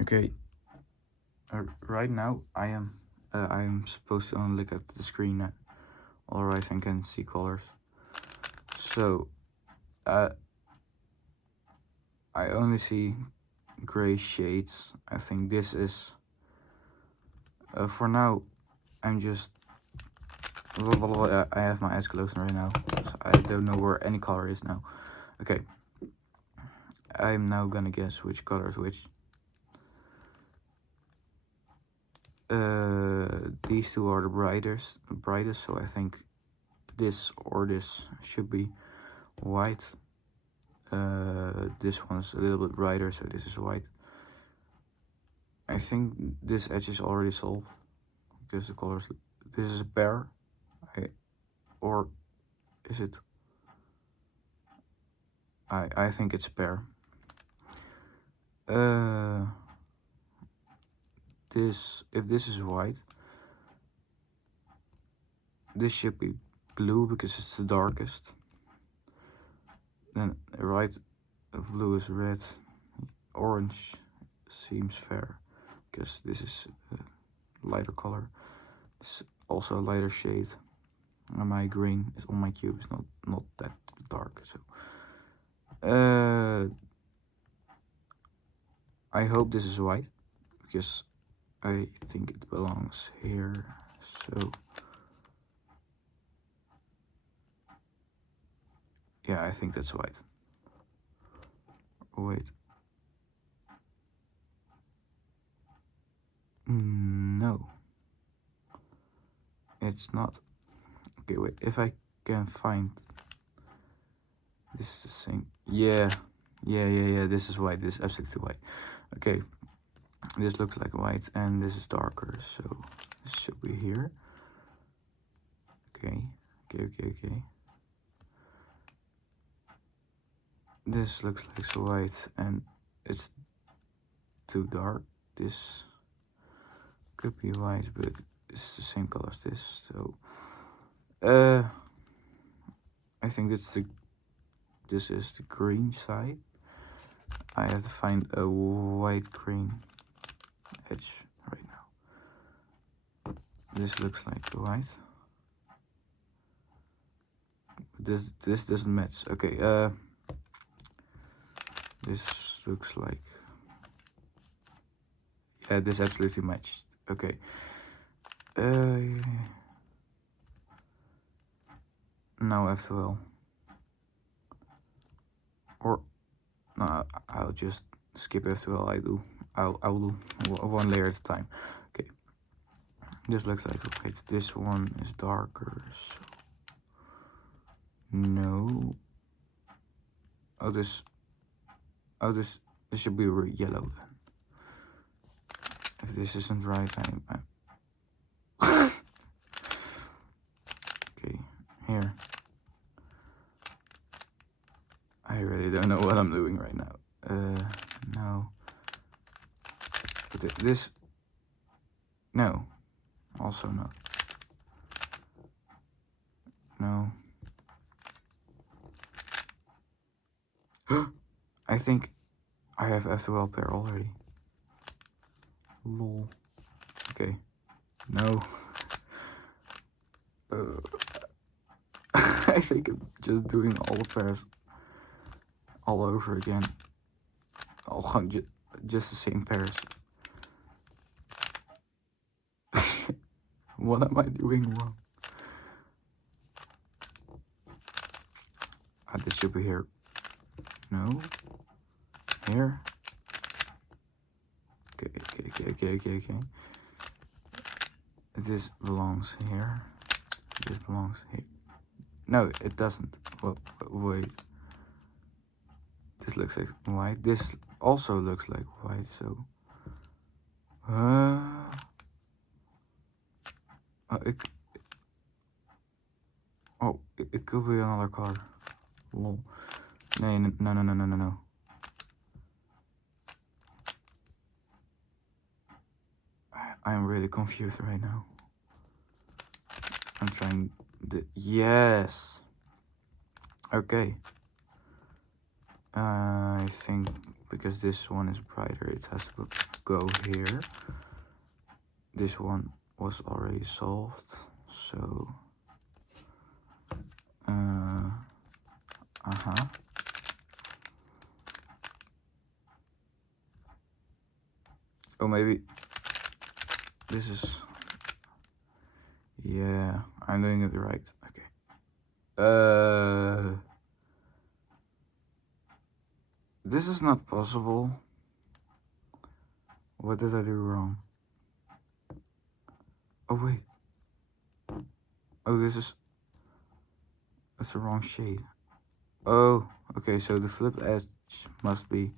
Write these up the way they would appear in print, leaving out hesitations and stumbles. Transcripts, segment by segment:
Okay, right now I am supposed to only look at the screen, otherwise I can see colors. So I only see gray shades. I think this is for now. I'm just I have my eyes closed right now, so I don't know where any color is now. Okay, I'm now gonna guess which color is which. These two are the brightest, so I think this or this should be white. This one's a little bit brighter, so this is white. I think this edge is already solved because the colors. This is a pear, or is it? I think it's a pear. If this is white, this should be blue because it's the darkest. Then right, blue is red, orange seems fair because this is a lighter color. It's also a lighter shade. And my green is on my cube is not that dark, so I hope this is white because I think it belongs here. So yeah, I think that's white. Wait. No. It's not. Okay, wait. If I can find... This is the same. Yeah. This is white. This is absolutely white. Okay. This looks like white and this is darker. So this should be here. Okay. This looks like white and it's too dark. This could be white, but it's the same color as this. So I think this is the green side. I have to find a white green edge right now. This looks like white. This doesn't match. Okay, this looks like, yeah, this absolutely matched. Okay. Now F12. Or no, I'll just skip F12. I will do one layer at a time. Okay. This looks like white. This one is darker. So no. This should be yellow then. If this isn't right, I'm okay, here. I really don't know what I'm doing right now. No. But this, no. Also no. No. I think I have F12 pair already. Lol. Okay. No. I think I'm just doing all the pairs all over again. All just the same pairs. What am I doing wrong? This should be here. No. Here. Okay. This belongs here. This belongs here. No, it doesn't. Wait. This looks like white. This also looks like white, so... it could be another color. Lol. No. I'm really confused right now. I'm trying yes. Okay. I think because this one is brighter, it has to look go here. This one was already solved, so oh, maybe this is, yeah, I'm doing it right. Okay. This is not possible. What did I do wrong? Oh wait. Oh, that's the wrong shade. Oh, okay, so the flipped edge must be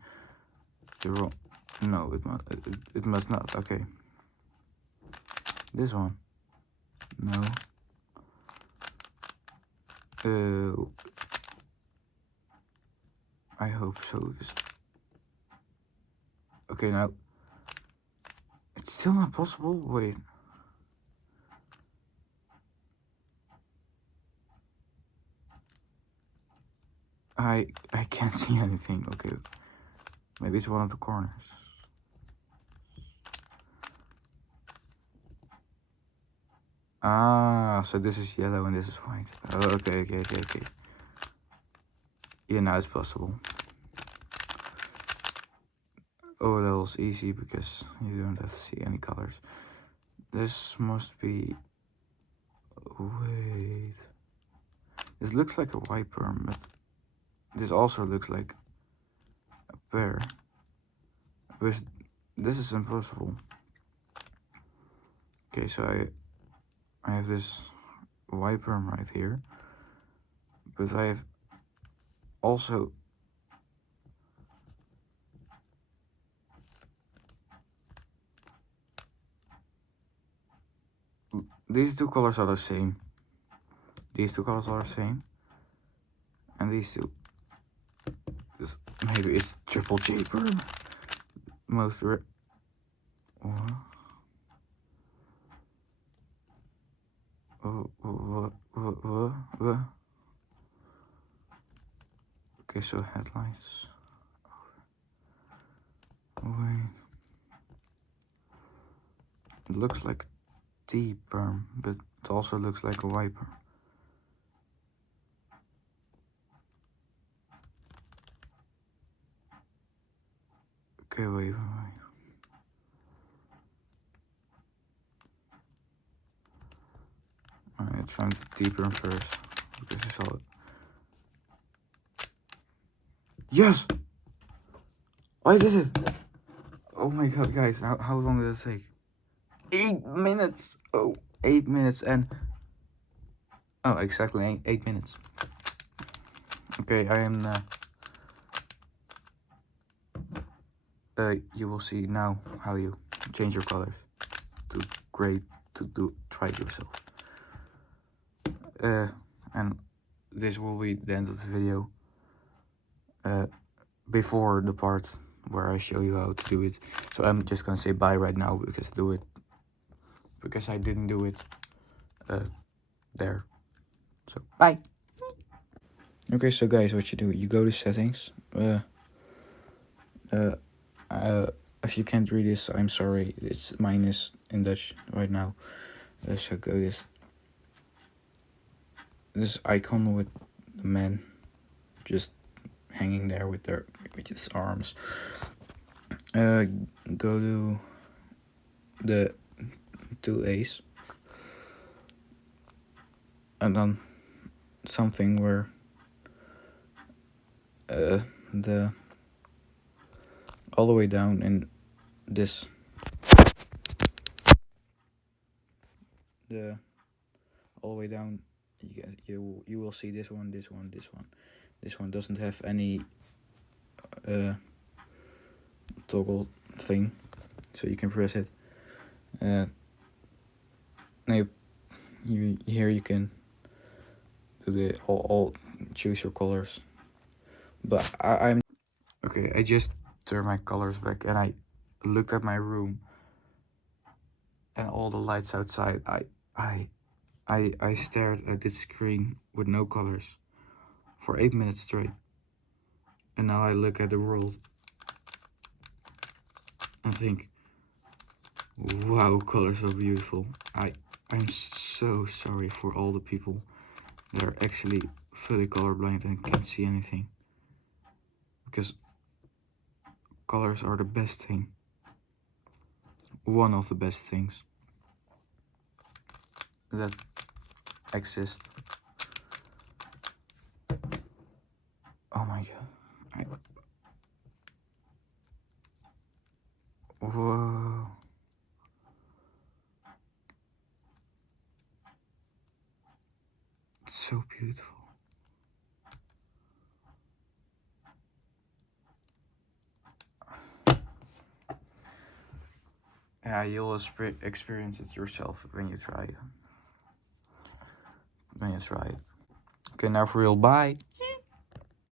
the wrong, no, it must not. Okay. This one. No. I hope so. Okay, now it's still not possible. Wait. I can't see anything. Okay. Maybe it's one of the corners. Ah, so this is yellow and this is white. Oh, okay. Yeah, now it's possible. Oh, that was easy because you don't have to see any colors. This must be... Wait. This looks like a wiper, but this also looks like a pear. But this is impossible. Okay, so I have this wiper right here, but I have also these two colors are the same. These two colors are the same, and these two. Maybe it's triple japer. Most rare. What? Okay, so headlights. Wait. It looks like T-perm, but it also looks like a wiper. Okay, wait. Alright, let's find the T-perm first, because I saw it. Yes! I did it! Oh my god, guys, how long did it take? 8 minutes! Oh, 8 minutes and... Oh, exactly 8 minutes. Okay, I am... you will see now how you change your colors to gray to try it yourself. And this will be the end of the video. Before the part where I show you how to do it. So I'm just gonna say bye right now because I didn't do it there. So bye. Okay, so guys, what you do, you go to settings. If you can't read this, I'm sorry. Mine is in Dutch right now. So go this icon with the man just hanging there with his arms. Go to the 2 A's, and then something where the all the way down in this all the way down you will see this one. This one doesn't have any toggle thing, so you can press it. Now here you can do the all choose your colors, but I'm okay. I just turned my colors back and I looked at my room and all the lights outside. I stared at this screen with no colors for 8 minutes straight, and now I look at the world and think, Wow, colors are beautiful. I'm so sorry for all the people that are actually fully colorblind and can't see anything. Because colors are the best thing. One of the best things that exist. Oh my god. Whoa. It's so beautiful. Yeah, you'll experience it yourself when you try it. Okay, now for real, bye.